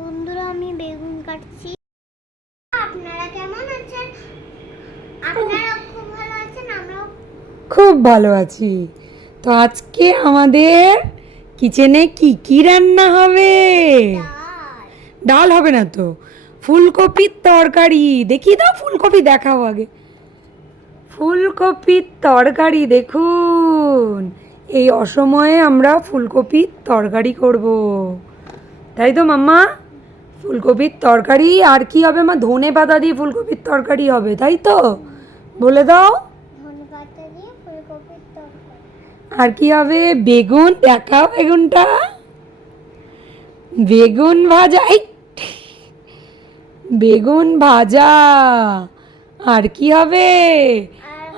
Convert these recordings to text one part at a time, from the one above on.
বন্ধুরা, আমি বেগুন কাটছি। আপনারা কেমন আছেন? আপনারা খুব ভালো আছেন? আমরাও খুব ভালো আছি। তো আজকে আমাদের কিচেনে কি কি রান্না হবে? ডাল। ডাল হবে না তো, ফুলকপির তরকারি। দেখি দাও, ফুলকপি দেখাও আগে। ফুলকপির তরকারি দেখুন, এই অসময়ে আমরা ফুলকপির তরকারি করব, তাই তো মাম্মা? ফুলকপির তরকারি আর কি হবে মা? ধনে পাতা দিয়ে ফুলকপির তরকারি হবে, তাই তো? বলে দাও। ধনেপাতা দিয়ে ফুলকপির তরকারি। আর কি হবে? বেগুন দেখাও, বেগুনটা। বেগুন ভাজা, এই বেগুন ভাজা। আর কি হবে?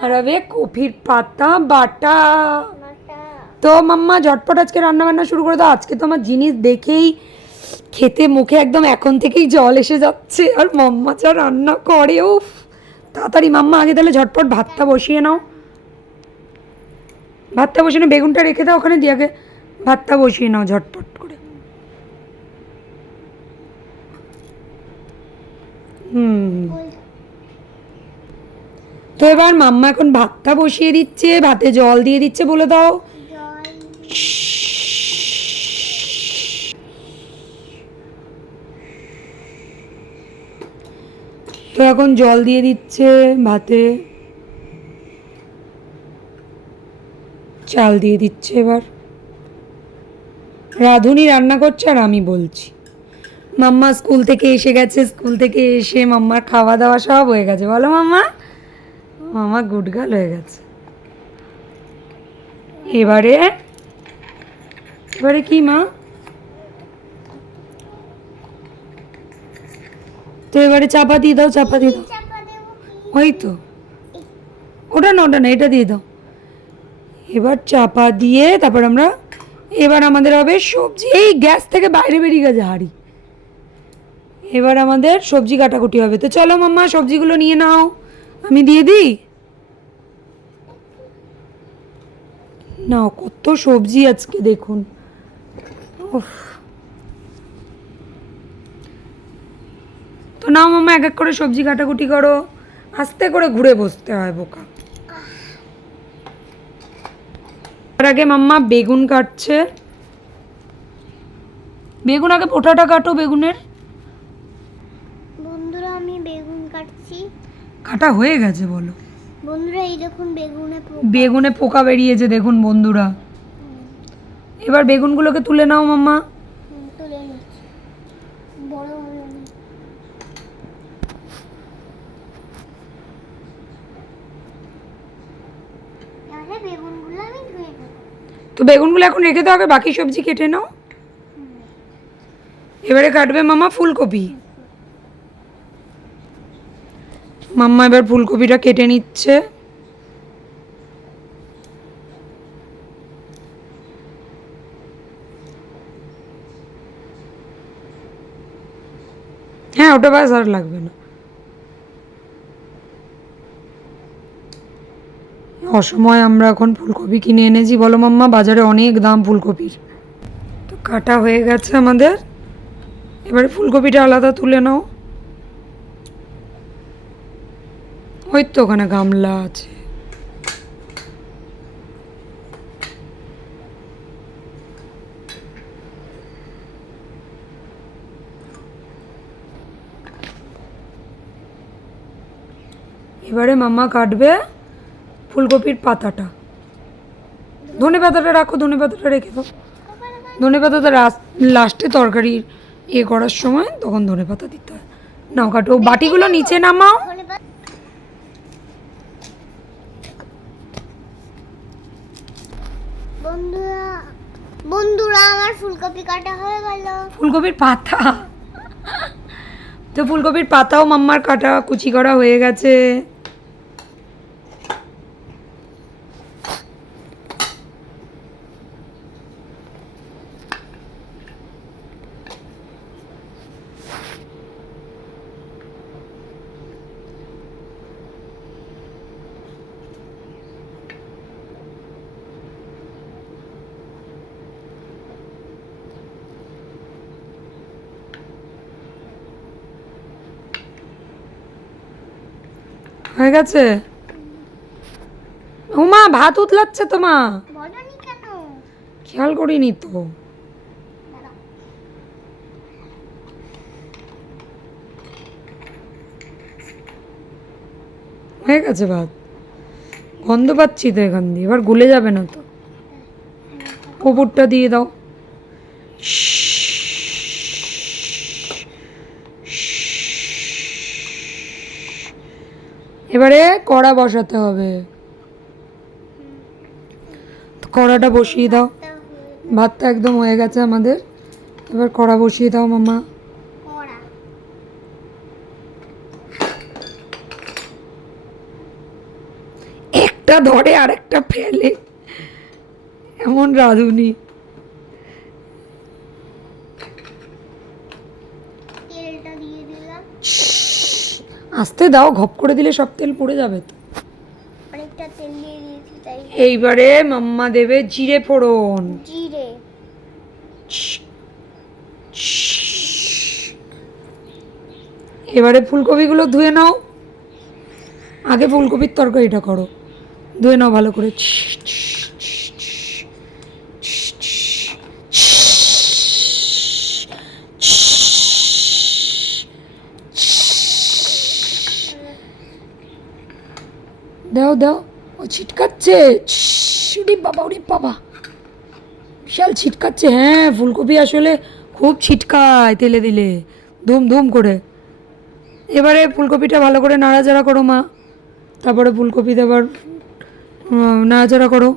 আর হবে কপির পাতা বাটা। মাটা। তো মাম্মা ঝটপট আজকে রান্না বান্না শুরু করে দাও। আজকে তো আমার জিনিস দেখেই খেতে মুখে একদম এখন থেকেই জল এসে যাচ্ছে। আর মাম্মা যা রান্না করে, উফ! তাড়াতাড়ি মাম্মা আগে তাহলে ঝটপট ভাতটা বসিয়ে নাও। ভাতটা বসিয়ে নাও, বেগুনটা রেখে দাও ওখানে, দিয়ে আগে ভাতটা বসিয়ে নাও ঝটপট করে। হুম। তো এবার মাম্মা এখন ভাতটা বসিয়ে দিচ্ছে, ভাতে জল দিয়ে দিচ্ছে, বলে দাও। জল। তো এখন জল দিয়ে দিচ্ছে ভাতে, চাল দিয়ে দিচ্ছে। এবার রাঁধুনি রান্না করছে আর আমি বলছি। মাম্মা স্কুল থেকে এসে গেছে, স্কুল থেকে এসে মাম্মার খাওয়া দাওয়া সব হয়ে গেছে, বলো মাম্মা। মামা গুডগার্ল হয়ে গেছে। এবারে এবারে কি মা? তো এবারে চাপা দিয়ে দাও, চাপা দিয়ে দাও। চাপা দেবো কি? ওই তো, ওটা না, ওটা না, এটা দিয়ে দাও। এবার চাপা দিয়ে তারপর আমরা, এবার আমাদের হবে সবজি। এই গ্যাস থেকে বাইরে বেরিয়ে গেছে হাঁড়ি। এবার আমাদের সবজি কাটাকুটি হবে। তো চলো মাম্মা, সবজিগুলো নিয়ে নাও, আমি দিয়ে দিই। নাও, কত সবজি আজকে দেখুন। উফ। তো নাও মাম্মা, এক এক করে সবজি কাটাকুটি করো। আস্তে করে ঘুরে বসতে হয়, বোকা। তার আগে মাম্মা বেগুন কাটছে। বেগুন আগে পোটাটা কাটো বেগুনের। বন্ধুরা, আমি বেগুন কাটছি। কাটা হয়ে গেছে বলো? বন্ধুরা, এই দেখুন বেগুনে বেগুনে পোকা বেরিয়েছে দেখুন বন্ধুরা। এবার বেগুনগুলোকে তুলে নাও মাম্মা। তুলে নিচ্ছি। বড় বড় তাহলে বেগুনগুলো আমি ধুয়ে দেবো। তো বেগুনগুলো এখন রেখে দাও, আগে বাকি সবজি কেটে নাও। এবারে কাটবে মামা ফুলকপি। মাম্মা এবার ফুলকপিটা কেটে নিচ্ছে। হ্যাঁ, ওটা ব্যাস, আর লাগবে না। অসময়ে আমরা এখন ফুলকপি কিনে এনেছি, বলো মাম্মা, বাজারে অনেক দাম ফুলকপির। তো কাটা হয়ে গেছে আমাদের। এবারে ফুলকপিটা আলাদা তুলে নাও। ওই তো ওখানে গামলা আছে। এবারে মাম্মা কাটবে ফুলকপির পাতাটা। ধনে পাতাটা রাখো, ধনে পাতাটা রেখে দাও। ধনে পাতাটা লাস্টে তরকারি করার সময় তখন ধনে পাতা দিতে হয়। নাও কাটো, বাটিগুলো নিচে নামাও। বন্ধুরা, বন্ধুরা, আমার ফুলকপি কাটা হয়ে গেল। ফুলকপির পাতা, তো ফুলকপির পাতাও মাম্মার কাটা কুচি করা হয়ে গেছে। হয়ে গেছে? ও মা, ভাত উতলাচ্ছে তো মা। বলনি কেন? খেয়াল করিনি তো। দাঁড়াও। হয়ে গেছে ভাত। গন্ধ পাচ্ছি তো এখান দিয়ে, এবার গুলে যাবে না তো। কপুরটা দিয়ে দাও। এবারে কড়া বসাতে হবে। কড়াটা বসিয়ে দাও। ভাতটা একদম হয়ে গেছে আমাদের। এবার কড়া বসিয়ে দাও মামা। কড়া। একটা ধরে আর একটা ফেলে, এমন রাঁধুনি। তেলটা দিয়ে দিলাম। আস্তে দাও, ঘপ করে দিলে সব তেল পড়ে যাবে তো। অনেকটা তেল দিয়ে দিয়েছি তাই। এইবারে মাম্মা দেবে জিরে ফোড়ন। জিরে। এবারে ফুলকপিগুলো ধুয়ে নাও। আগে ফুলকপির তরকারিটা করো, ধুয়ে নাও ভালো করে। দাও দাও, ও ছিটকাচ্ছে। উরি বাবা, উরি বাবা, বিশাল ছিটকাচ্ছে। হ্যাঁ, ফুলকপি আসলে খুব ছিটকায় তেলে দিলে, ধুম ধুম করে। এবারে ফুলকপিটা ভালো করে নাড়াচাড়া করো মা। তারপরে ফুলকপিতে আবার নাড়াচাড়া করো।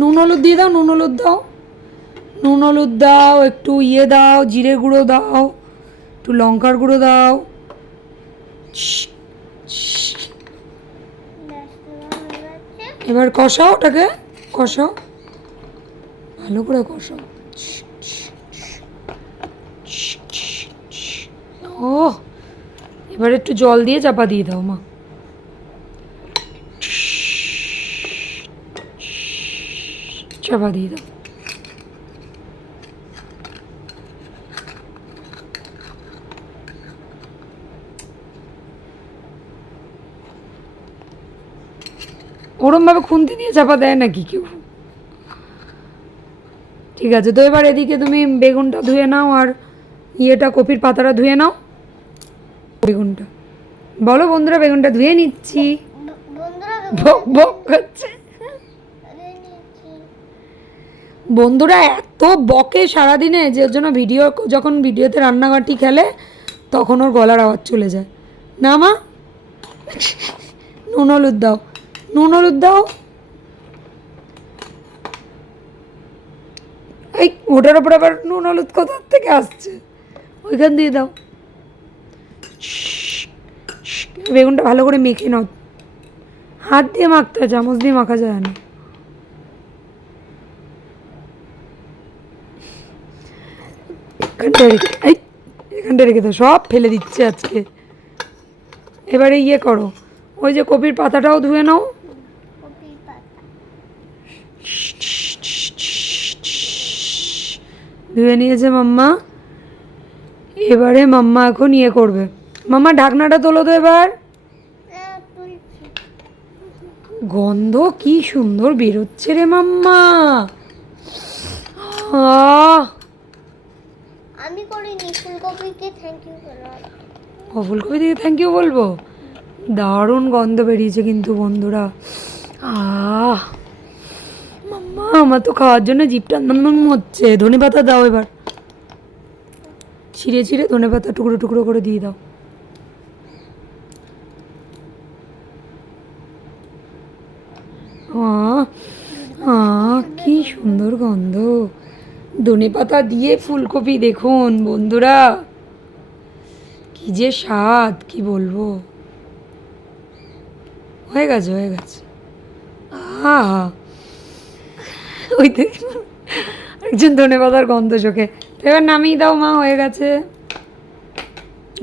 নুন হলুদ দিয়ে দাও, নুন হলুদ দাও, নুন হলুদ দাও, একটু ইয়ে দাও, জিরে গুঁড়ো দাও, একটু লঙ্কার গুঁড়ো দাও। এবার কষাও, ওটাকে কষাও, ভালো করে কষাও। ও, এবার একটু জল দিয়ে চাপা দিয়ে দাও মা। চাপা দিয়ে দাও। ওরম ভাবে খুন্তি দিয়ে চাপা দেয় নাকি কেউ? ঠিক আছে, তো এবার এদিকে তুমি বেগুনটা ধুয়ে নাও, আর ইয়েটা কপির পাতাটা ধুয়ে নাও। বেগুনটা বলো বন্ধুরা, বেগুনটা ধুয়ে নিচ্ছি। বন্ধুরা বক বক করছে। ধুয়ে নিয়েছি। বন্ধুরা এত বকে সারাদিনে যে ওর জন্য যখন ভিডিওতে রান্নাঘরটি খেলে তখন ওর গলার আওয়াজ চলে যায়। না মা, নুন হলুদ দাও, নুন হলুদ দাও। এই ওটার ওপর আবার নুন হলুদ কোথার থেকে আসছে? ওইখান দিয়ে দাও। বেগুনটা ভালো করে মেখে নাও। হাত দিয়ে মাখতে হয়, চামচ দিয়ে মাখা যায় না। এখানটা রেখে দাও, সব ফেলে দিচ্ছে আজকে। এবারে ইয়ে করো, ওই যে কপির পাতাটাও ধুয়ে নাও। কপির পাতা। ধুয়ে নিয়েছে মাম্মা। এবারে মাম্মা এখন ইয়ে করবে। মাম্মা ঢাকনাটা তোলো তো এবার। তুলছি। গন্ধ কি সুন্দর বেরোচ্ছে রে মাম্মা। আহ, আমি করিনি, ফুলকপিকে থ্যাংক ইউ বললাম। ও ফুলকপি দিয়ে থ্যাংক ইউ বলবো? দারুণ গন্ধ বেরিয়েছে কিন্তু বন্ধুরা। মাম্মা, আমার তো খাওয়ার জন্য জিভটা নম হচ্ছে। ধনে পাতা দাও এবার, ছিঁড়ে ছিঁড়ে ধনে পাতা টুকরো টুকরো করে দিয়ে দাও। কি সুন্দর গন্ধ। ধনে পাতা দিয়ে ফুলকপি, দেখুন বন্ধুরা কি যে স্বাদ, কি বলবো। হয়ে গেছে, হয়ে গেছে। ওই দেখুন একজন ধনে পাতার গন্ধ চোখে। তো এবার নামিয়ে দাও মা, হয়ে গেছে।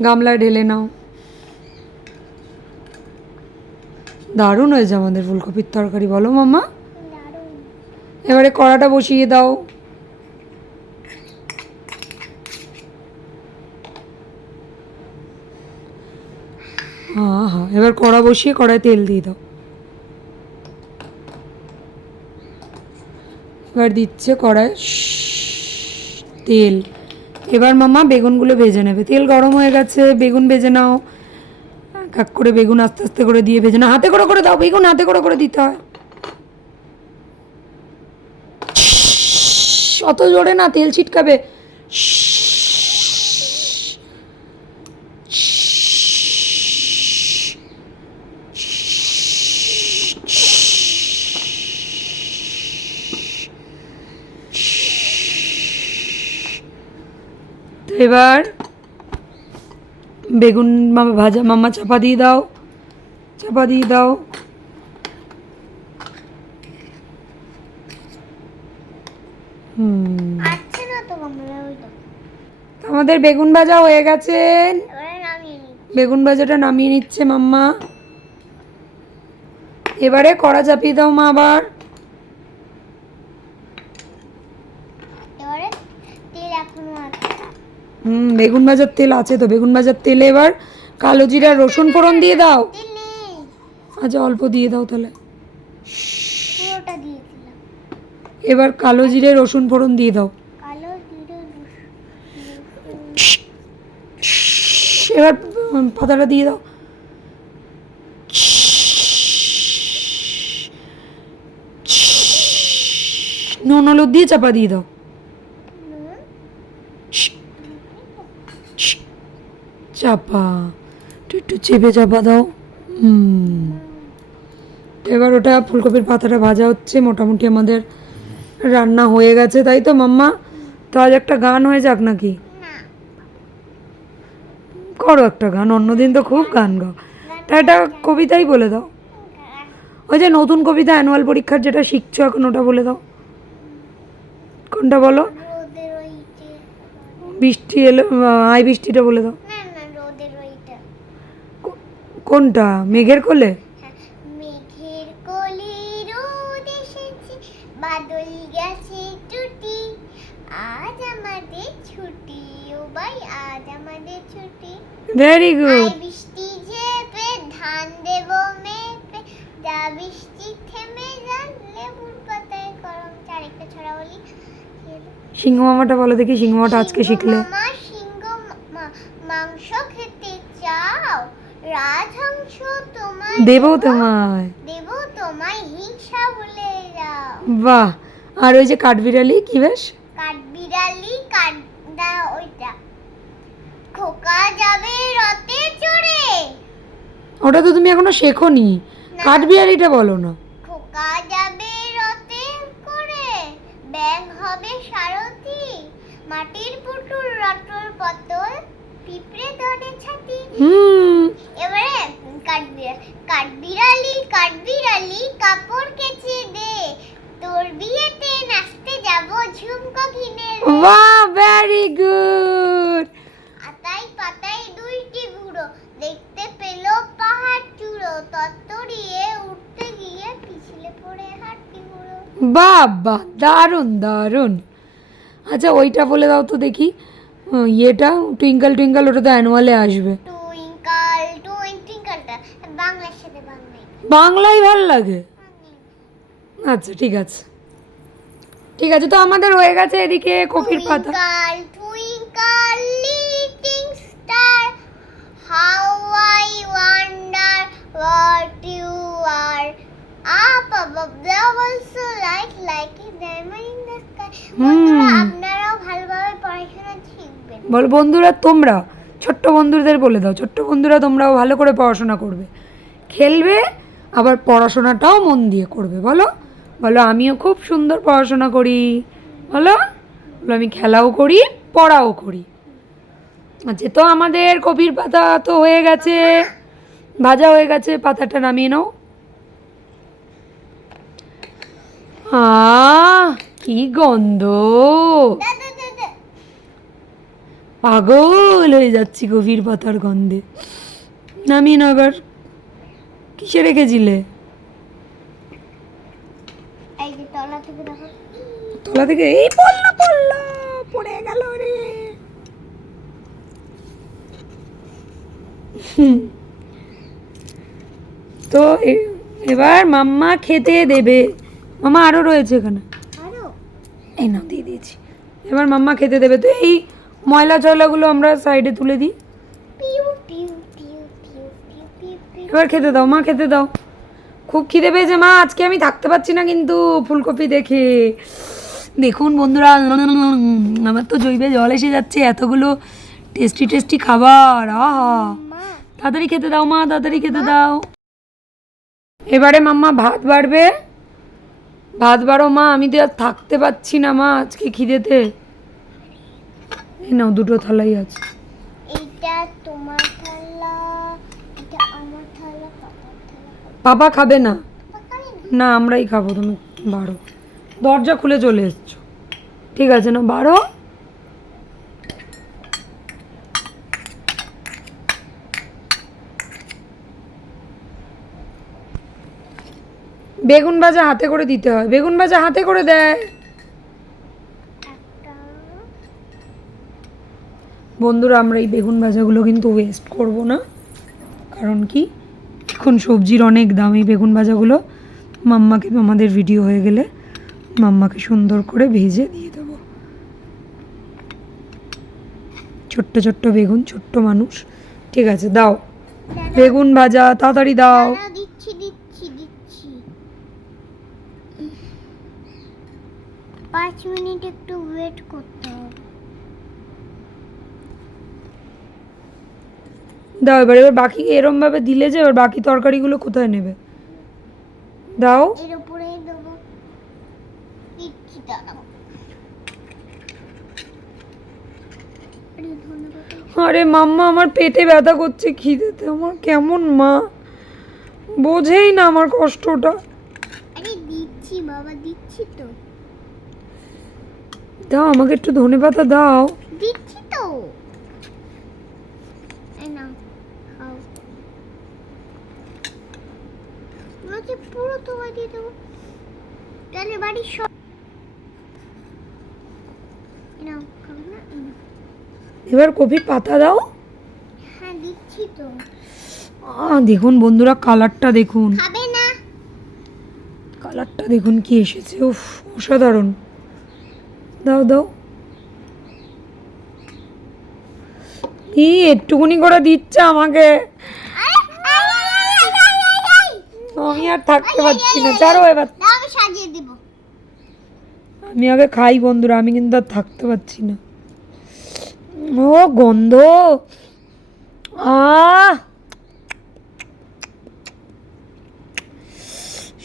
গামলায় ঢেলে নাও। দারুণ হয়েছে আমাদের ফুলকপির তরকারি, বলো মাম্মা? দারুণ। এবারে কড়াটা বসিয়ে দাও। হ্যাঁ হ্যাঁ, এবার কড়া বসিয়ে কড়ায় তেল দিয়ে দাও। এবার দিচ্ছে কড়ায় তেল। এবার মামা বেগুনগুলো ভেজে নেবে। তেল গরম হয়ে গেছে, বেগুন ভেজে নাও। এক করে বেগুন আস্তে আস্তে করে দিয়ে ভেজে নাও। হাতে করে দাও, বেগুন হাতে করে দিতে হয়। অত জোরে না, তেল ছিটকাবে। তো এবার বেগুন ভাজা মাম্মা চাপা দিয়ে দাও, চাপা দিয়ে দাও। আচ্ছা না তো আমরা ওই তো আমাদের বেগুন ভাজা হয়ে গেছে। এবারে নামিয়ে নিই। বেগুন ভাজাটা নামিয়ে নিচ্ছে মাম্মা। এবারে কড়া চাপিয়ে দাও মা আবার। এবারে তেল এখনো আছে। বেগুন ভাজার তেল আছে তো, বেগুন ভাজার তেলে এবার কালো জিরা রসুন ফোড়ন দিয়ে দাও। তেল নেই, আচ্ছা অল্প দিয়ে দাও তাহলে। পুরোটা দিয়েছিলাম। এবার কালো জিরে রসুন ফোড়ন দিয়ে দাও। কালো জিরে এবার পাতাটা দিয়ে দাও। নুন হলুদ দিয়ে চাপা দিয়ে দাও। চাপা একটু চেপে চাপা দাও। এবার ওটা ফুলকপির পাতাটা ভাজা হচ্ছে। মোটামুটি আমাদের রান্না হয়ে গেছে, তাই তো মাম্মা? তো আজ একটা গান হয়ে যাক নাকি? না, করো একটা গান, অন্যদিন তো খুব গান গাও। তা একটা কবিতাই বলে দাও। ওই যে নতুন কবিতা অ্যানুয়াল পরীক্ষার যেটা শিখছো এখন, ওটা বলে দাও। কোনটা বলো? রোদের ওইটা। বৃষ্টি এলো, আই বৃষ্টিটা বলে দাও। না না, রোদের ওইটা। কোনটা? মেঘের কোলে? হ্যাঁ, মেঘের কোলে রোদ এসেছে, বাদল গেছে টুটি, আজ আমাদের ছুটি, ও ভাই আজ আমাদের ছুটি। Very good. আই বৃষ্টি ঝেপে ধান দেব মেপে, যা বৃষ্টি থেমে যান লেবুর পাতায় গরম। চারেকটা ছড়া বলি। সিংহ মামাটা বলো দেখি, সিংহ মামাটা আজকে শিখলে। মামা সিংহ মাংস খেতে চাও, রাজহংস তোমায় দেবো তোমায়। দেব তোমায়, হিংসা ভুলে যাও। বাহ। আর ওই যে কাঠবিড়ালি কি বেশ? কাঠবিড়ালি কাঠদা ওইটা, খোকা যাবে রথে চড়ে। ওটা তো তুমি এখনো শেখোনি। না। কাঠবিড়ালিটা বলো না। খোকা যাবে রথে করে, ব্যাং হবে সারথি, মাটির পুতুল রটর পতল, পিঁপড়ে ধরে ছাতি। এবারে কাঠবিড়ালি কাঠবিড়ালি কাপড় কেচে দে, তোর বিয়েতে নাচতে যাব ঝুমকো কিনে দে। বাহ, ভেরি গুড। আতাই পাতাই দুইটি বুড়ো, দেখতে পেল পাহাড় চূড়ো, তত্তরিয়ে উঠতে গিয়ে পিছলে পড়ে হাঁটতি বুড়ো। বাহ বাহ, দারুণ দারুণ। আচ্ছা ওইটা বলে দাও তো দেখি, ইয়েটা টুইঙ্কল টুইঙ্কল, ওটা তো অ্যানুয়ালে আসবে। টুইঙ্কল টুইঙ্কলটা বাংলার সাথে বাংলায়। বাংলায় ভাল লাগে। আচ্ছা ঠিক আছে, ঠিক আছে। তো আমাদের হয়ে গেছে এদিকে কফির পাতা। Twinkle twinkle little star, how I wonder what you are, up above the world so like a diamond in the sky. বন্ধুরা আপনারাও ভালোভাবে পড়াশোনা শিখবেন। বল বন্ধুরা, তোমরা ছোট্ট বন্ধুদের বলে দাও, ছোট্ট বন্ধুরা তোমরাও ভালো করে পড়াশোনা করবে, খেলবে, আবার পড়াশোনাটাও মন দিয়ে করবে। বলো বলো, আমিও খুব সুন্দর পড়াশোনা করি। বলো বলো, আমি খেলাও করি পড়াও করি। আচ্ছা, তো আমাদের কপির পাতা তো হয়ে গেছে, ভাজা হয়ে গেছে। পাতাটা নামিয়ে নাও। কি গন্ধ! পাগল হয়ে যাচ্ছি কফির পাতার গন্ধে। নামিয়ে নাও এবার। কিসে রেখেছিলে? এই যে তলা থেকে দেখো, তলা থেকে এই পড়লো পড়ে গেল রে। তো এবার মাম্মা খেতে দেবে। মামা আরও রয়েছে এখানে, আরো এই নাও দিয়ে দিয়েছি। এবার মাম্মা খেতে দেবে। তো এই ময়লা চয়লাগুলো আমরা সাইডে তুলে দিই। পিউ পিউ পিউ পিউ পিউ পিউ পিউ। এবার খেতে দাও মা, খেতে দাও। খুব খিদে পেয়েছে মা, আজকে আমি থাকতে পারছি না কিন্তু ফুলকপি দেখে। দেখুন বন্ধুরা, আমার তো জৈবে জল এসে যাচ্ছে, এতগুলো টেস্টি টেস্টি খাবার। আহা, মা তাড়াতাড়ি খেতে দাও মা, তাড়াতাড়ি খেতে দাও। এবারে মাম্মা ভাত বাড়বে। ভাত বাড়ো মা, আমি তো আর থাকতে পারছি না মা আজকে খিদেতে। এই নাও, দুটো থালাই আছে। এইটা তোমার থালা, এটা আমার থালা, পাপার থালা। পাপা খাবে না, পাপা খাবে না? না আমরাই খাবো। তুমি বাড়ো, দরজা খুলে চলে এসছো। ঠিক আছে না, বাড়ো। বেগুন ভাজা হাতে করে দিতে হয়, বেগুন ভাজা হাতে করে দেয়। একটা বন্ধুরা, আমরা এই বেগুন ভাজাগুলো কিন্তু ওয়েস্ট করব না, কারণ কি এখন সবজির অনেক দাম। এই বেগুন ভাজাগুলো মাম্মাকে, আমাদের ভিডিও হয়ে গেলে মাম্মাকে সুন্দর করে ভেজে দিয়ে দেবো। ছোট্ট ছোট্ট বেগুন, ছোট্ট মানুষ। ঠিক আছে, দাও বেগুন ভাজা, তাড়াতাড়ি দাও। দাঁড়া, দিচ্ছি দিচ্ছি দিচ্ছি। 5 মিনিট একটু ওয়েট করতে হবে। দাও এবার। এবার বাকি এরম ভাবে দিলে যে এবার বাকি তরকারিগুলো কোথায় নেবে? দাও। এর উপরেই দেবো, দিচ্ছি, দাঁড়াও। আরে ধন্যবাদ। আরে মাম্মা, আমার পেটে ব্যথা করছে খিদেতে। আমার কেমন মা বোঝেই না আমার কষ্টটা। আরে দিচ্ছি বাবা, দিচ্ছি তো, দাও আমাকে একটু ধনেপাতা দাও। দিচ্ছি তো। এই নাও, খাও। মনে হচ্ছে পুরো তোমায় দিয়ে দেবো, তাহলে বাড়ির সব। এই নাও, খাবে না? এই নাও। এবার কপির পাতা দাও। হ্যাঁ দিচ্ছি তো। দেখুন বন্ধুরা, কালারটা দেখুন, খাবে না? কালারটা দেখুন কি এসেছে। উফ, অসাধারণ। দাও দাও। কি একটুকুনি করে দিচ্ছে আমাকে, আমি আর থাকতে পারছি না। ছাড়ো এবার, দাও, আমি সাজিয়ে দিব। আমি আগে খাই বন্ধুরা, আমি কিন্তু আর থাকতে পারছি না। ও গন্ধ,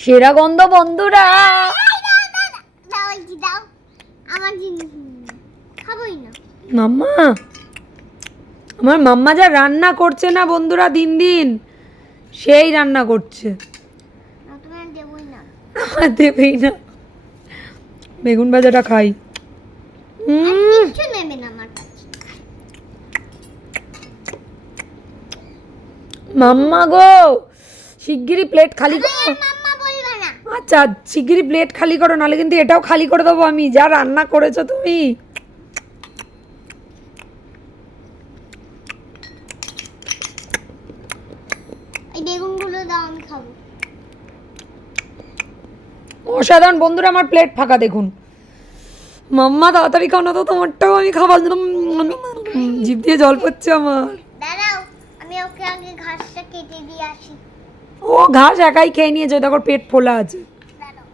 সেরা গন্ধ বন্ধুরা। দাও, এই যে দাও, আমার জিনিস খাবোই না। মাম্মা, আমার মাম্মা যা রান্না করছে না বন্ধুরা, দিন দিন সেই রান্না করছে। না, তুমি আর দেবোই না। আমার দেবেই না। বেগুন ভাজাটা খাই। কিচ্ছু নেবে না আমার কাছে। মাম্মা গো, শিগগিরই প্লেট খালি করো। মাম্মা বলবে না। আচ্ছা, শিগগিরই প্লেট খালি করো, নাহলে কিন্তু এটাও খালি করে দেবো আমি, যা রান্না করেছো তুমি। এই বেগুনগুলো দাও, আমি খাবো। অসাধারণ বন্ধুরা, আমার প্লেট ফাঁকা দেখুন। মাম্মা তাড়াতাড়ি খাও না তো, তোমারটাও আমি খাবার দিলাম। জিভ দিয়ে জল পড়ছে আমার। দাঁড়াও, আমি ওকে আগে ঘাসটা কেটে দিয়ে আসি। ও ঘাস একাই খেয়ে নিয়েছে, দেখো পেট ফোলা আছে। দাঁড়াও,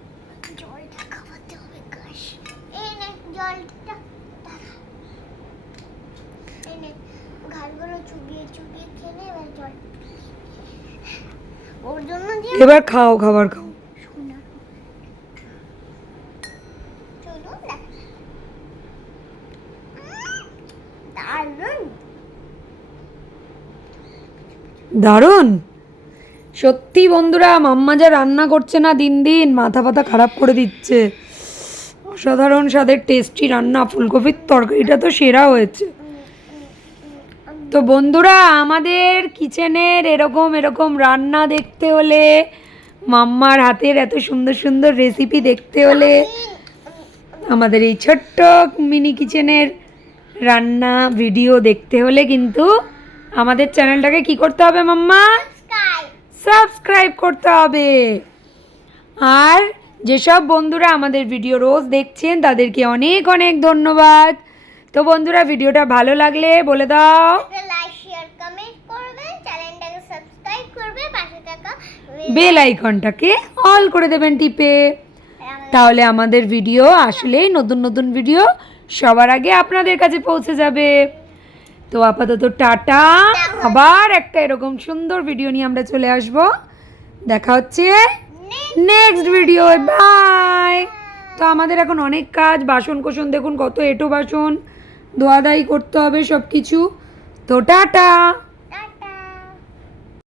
জলটা খাওয়াতে হবে ঘাস। এই নে জলটা, দাঁড়াও। এই নে, ঘাসগুলো চুবিয়ে চুবিয়ে খেয়ে নে, এবার জল। ওর জন্য যে এবার খাও, খাবার খাও। শোনা, চলো না। দারুণ। দারুণ সত্যি বন্ধুরা, মাম্মা যা রান্না করছে না দিন দিন, মাথা ফাথা খারাপ করে দিচ্ছে। অসাধারণ স্বাদের টেস্টি রান্না। ফুলকপির তরকারিটা তো সেরা হয়েছে। তো বন্ধুরা, আমাদের কিচেনের এরকম এরকম রান্না দেখতে হলে, মাম্মার হাতের এত সুন্দর সুন্দর রেসিপি দেখতে হলে, আমাদের এই ছোট্ট মিনি কিচেনের রান্না ভিডিও দেখতে হলে কিন্তু আমাদের চ্যানেলটাকে কি করতে হবে মাম্মা? স্কাই সাবস্ক্রাইব করতে হবে। আর যেসব বন্ধুরা আমাদের ভিডিও রোজ দেখছেন তাদেরকে অনেক অনেক ধন্যবাদ। তো বন্ধুরা, ভিডিওটা ভালো লাগলে বলে দাও লাইক শেয়ার কমেন্ট করবেন, চ্যানেলটাকে সাবস্ক্রাইব করবে, পাশে থাকা বেল আইকনটাকে অল করে দেবেন টিপে। তাহলে আমাদের ভিডিও আসলেই নতুন নতুন ভিডিও সবার আগে আপনাদের কাছে পৌঁছে যাবে। তো আপাতত টাটা, আবার একটা এরকম সুন্দর ভিডিও নিয়ে আমরা চলে আসব। দেখা হচ্ছে নেক্সট ভিডিও, বাই। তো আমাদের এখন অনেক কাজ, বাসন কোসন দেখুন কত এঁটো বাসন ধোয়াধাই করতে হবে সব কিছু। তো টাটা।